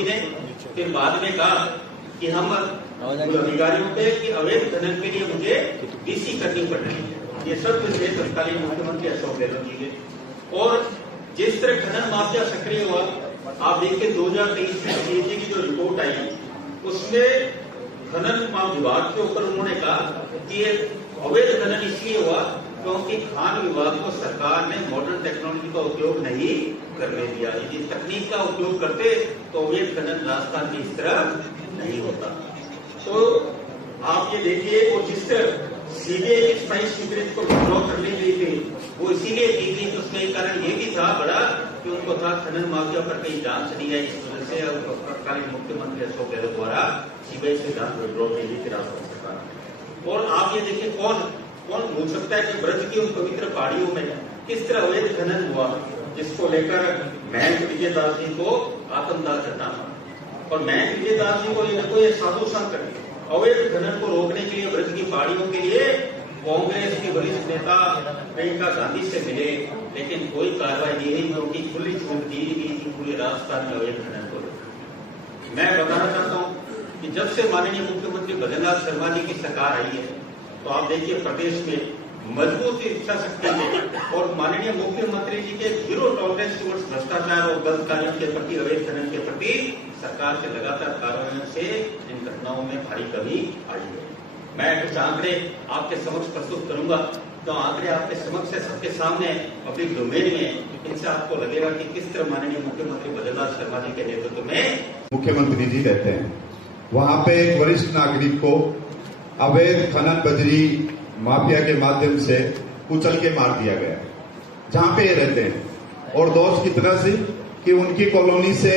जी ने फिर बाद में कहा कि हम अधिकारियों पे कि अवैध खनन के लिए मुझे डीसी करनी पड़ रही है। ये सब थे तत्कालीन मुख्यमंत्री अशोक गहलोत जी के। और जिस तरह खनन माफिया सक्रिय हुआ, आप देखिए 2023 में सीएजी की जो रिपोर्ट आई उसमें खनन विभाग के ऊपर उन्होंने कहा कि ये अवैध खनन इसलिए हुआ क्योंकि खान विभाग को सरकार ने मॉडर्न टेक्नोलॉजी का उपयोग नहीं करने दिया। यदि तकनीक का उपयोग करते तो अवैध खनन राजस्थान की इस तरह नहीं होता। तो आप ये देखिए, और जिस तरह सीबीआई की स्पाइस सीक्रेट को विड्रॉ करने गई थी वो इसीलिए की थी, तो उसमें एक कारण ये भी था बड़ा कि उनको था खनन माफिया पर कहीं जांच नहीं आई, इस वजह से तत्कालीन मुख्यमंत्री अशोक गहलोत द्वारा सीबीआई से जांच विड्रॉ की गई थी राजस्थान सरकार। और आप ये देखिए, कौन भूल सकता है कि ब्रज की उन पवित्र पहाड़ियों में किस तरह अवैध खनन हुआ, जिसको लेकर महंत विजयदास जी को आत्मदाह करना पड़ा। और महंत विजयदास जी को ये साधु संत अवैध खनन को रोकने के लिए ब्रज की पहाड़ियों के लिए कांग्रेस की वरिष्ठ नेता प्रियंका गांधी से मिले, लेकिन कोई कार्रवाई नहीं हुई क्योंकि खुली छूट दी गई थी पूरे राजस्थान में अवैध खनन को। मैं बताना चाहता हूँ कि जब से माननीय मुख्यमंत्री भजनलाल शर्मा जी की सरकार आई है तो आप देखिए प्रदेश में मजबूत इच्छा शक्ति है और माननीय मुख्यमंत्री जी के जीरो टॉलरेंस टुवर्ड्स भ्रष्टाचार और गलत कार्यों के प्रति, अवैध खनन के प्रति सरकार के लगातार कार्रवाइयों से इन घटनाओं में भारी कमी आई है। मैं कुछ आंकड़े आपके समक्ष प्रस्तुत करूंगा, तो आंकड़े आपके समक्ष है, सबके सामने पब्लिक डोमेन में, इनसे आपको लगेगा कि किस तरह माननीय मुख्यमंत्री भजनलाल शर्मा जी के नेतृत्व में मुख्यमंत्री जी रहते हैं। वहां पे एक वरिष्ठ नागरिक को अवैध खनन बजरी माफिया के माध्यम से कुचल के मार दिया गया जहां पे ये रहते हैं। और दोष कितना सी कि उनकी कॉलोनी से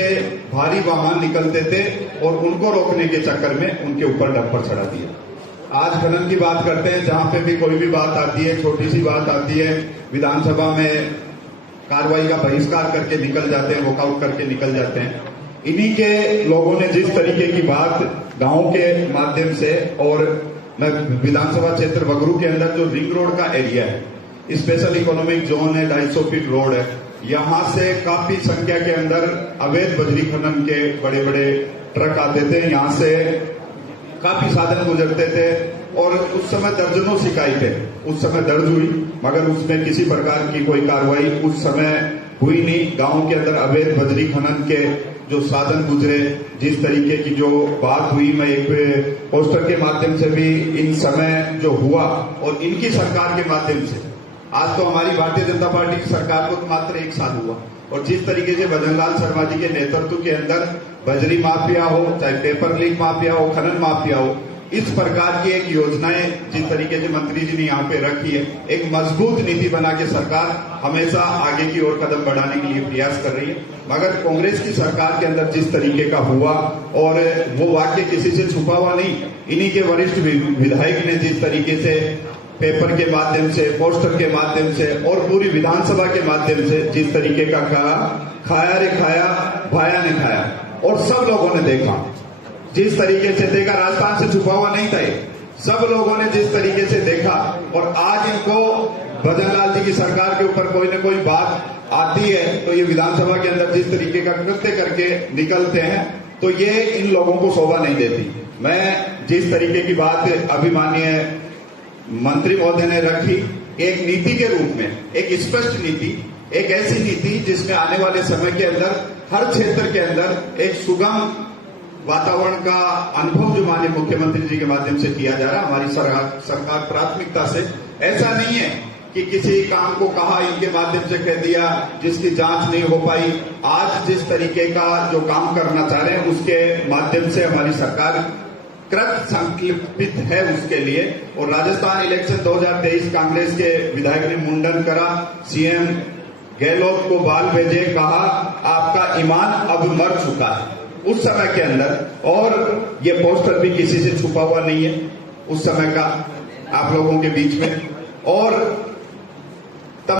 भारी वाहन निकलते थे और उनको रोकने के चक्कर में उनके ऊपर डंपर चढ़ा दिया। आज खनन की बात करते हैं, जहां पे भी कोई भी बात आती है, छोटी सी बात आती है, विधानसभा में कार्रवाई का बहिष्कार करके निकल जाते हैं, वॉकआउट करके निकल जाते हैं। इन्हीं के लोगों ने जिस तरीके की बात गांव के माध्यम से, और मैं विधानसभा क्षेत्र बगरू के अंदर जो रिंग रोड का एरिया है, स्पेशल इकोनॉमिक जोन है, 250 फीट रोड है, यहां से काफी संख्या के अंदर अवैध बजरी खनन के बड़े बड़े ट्रक आते थे, यहां से काफी साधन गुजरते थे और उस समय दर्जनों शिकायतें उस समय दर्ज हुई, मगर उसमें किसी प्रकार की कोई कार्रवाई उस समय हुई नहीं। गांव के अंदर अवैध बजरी खनन के जो साधन गुजरे, जिस तरीके की जो बात हुई, मैं एक पोस्टर के माध्यम से भी इन समय जो हुआ और इनकी सरकार के माध्यम से, आज तो हमारी भारतीय जनता पार्टी की सरकार को तो मात्र 1 साल हुआ, और जिस तरीके से भजनलाल शर्मा जी के नेतृत्व के अंदर बजरी माफिया हो, चाहे पेपर लीक माफिया हो, खनन माफिया हो, इस प्रकार की एक योजनाएं जिस तरीके से मंत्री जी ने यहाँ पे रखी है, एक मजबूत नीति बना के सरकार हमेशा आगे की ओर कदम बढ़ाने के लिए प्रयास कर रही है। मगर कांग्रेस की सरकार के अंदर जिस तरीके का हुआ, और वो वाक्य किसी से छुपा हुआ नहीं, इन्हीं के वरिष्ठ विधायक ने जिस तरीके से पेपर के माध्यम से, पोस्टर के माध्यम से और पूरी विधानसभा के माध्यम से जिस तरीके का कहा, खाया रे खाया, भाया ने खाया, और सब लोगों ने देखा, जिस तरीके से देखा, राजस्थान से छुपा हुआ नहीं था, सब लोगों ने जिस तरीके से देखा। और आज इनको भजनलाल जी की सरकार के ऊपर कोई न कोई बात आती है तो ये विधानसभा के अंदर जिस तरीके का कृत्य करके निकलते हैं, तो ये इन लोगों को शोभा नहीं देती। मैं जिस तरीके की बात अभिमानीय मंत्री महोदय ने रखी, एक नीति के रूप में, एक स्पष्ट नीति, एक ऐसी नीति जिसमें आने वाले समय के अंदर हर क्षेत्र के अंदर एक सुगम वातावरण का अनुभव जो माननीय मुख्यमंत्री जी के माध्यम से किया जा रहा है, हमारी सरकार प्राथमिकता से, ऐसा नहीं है कि किसी काम को कहा इनके माध्यम से कह दिया जिसकी जांच नहीं हो पाई। आज जिस तरीके का जो काम करना चाह रहे हैं उसके माध्यम से हमारी सरकार कृत संकल्पित है उसके लिए। और राजस्थान इलेक्शन 2023 कांग्रेस के विधायक ने मुंडन करा, सीएम गहलोत को बाल भेजे, कहा आपका ईमान अब मर चुका है उस समय के अंदर, और ये पोस्टर भी किसी से छुपा हुआ नहीं है उस समय का आप लोगों के बीच में। और